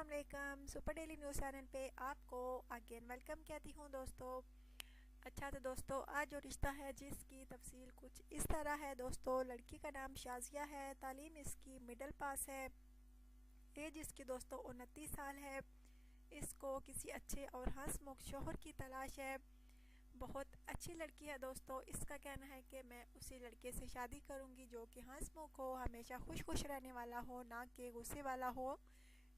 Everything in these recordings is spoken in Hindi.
अस्सलाम वालेकुम। सुपर डेली न्यूज़ चैनल पे आपको अगेन वेलकम कहती हूँ दोस्तों। अच्छा तो दोस्तों, आज जो रिश्ता है जिसकी तफसील कुछ इस तरह है दोस्तों। लड़की का नाम शाजिया है, तालीम इसकी मिडिल पास है, एज इसकी दोस्तों 29 साल है। इसको किसी अच्छे और हंसमुख शोहर की तलाश है। बहुत अच्छी लड़की है दोस्तों। इसका कहना है कि मैं उसी लड़के से शादी करूंगी जो कि हंसमुख हो, हमेशा खुश खुश रहने वाला हो, ना कि गुस्से वाला हो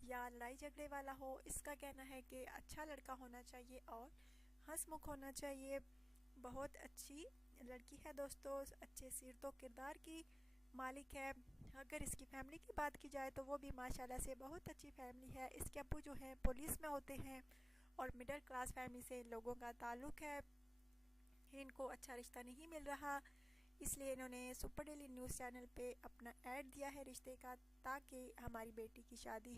या लड़ाई झगड़े वाला हो। इसका कहना है कि अच्छा लड़का होना चाहिए और हंसमुख होना चाहिए। बहुत अच्छी लड़की है दोस्तों, अच्छे सीरतो किरदार की मालिक है। अगर इसकी फैमिली की बात की जाए तो वो भी माशाल्लाह से बहुत अच्छी फैमिली है। इसके अब्बू जो हैं पुलिस में होते हैं और मिडिल क्लास फैमिली से इन लोगों का ताल्लुक़ है। इनको अच्छा रिश्ता नहीं मिल रहा, इसलिए इन्होंने सुपर डेली न्यूज़ चैनल पे अपना ऐड दिया है रिश्ते का, ताकि हमारी बेटी की शादी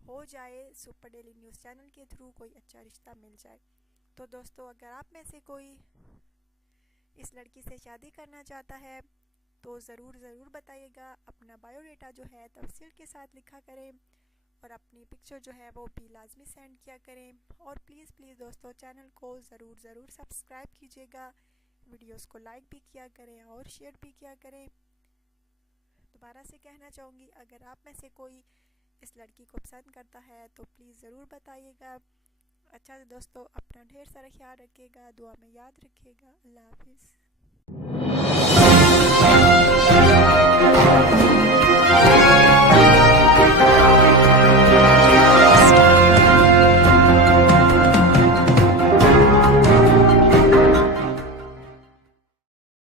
हो जाए। सुपर डेली न्यूज़ चैनल के थ्रू कोई अच्छा रिश्ता मिल जाए। तो दोस्तों, अगर आप में से कोई इस लड़की से शादी करना चाहता है तो ज़रूर बताइएगा। अपना बायोडाटा जो है तफसील के साथ लिखा करें और अपनी पिक्चर जो है वो भी लाजमी सेंड किया करें। और प्लीज़ दोस्तों, चैनल को ज़रूर सब्सक्राइब कीजिएगा, वीडियोस को लाइक भी किया करें और शेयर भी किया करें। दोबारा से कहना चाहूँगी, अगर आप में से कोई इस लड़की को पसंद करता है तो प्लीज़ ज़रूर बताइएगा। अच्छा दोस्तों, अपना ढेर सारा ख्याल रखिएगा, दुआ में याद रखिएगा। अल्लाह हाफिज़।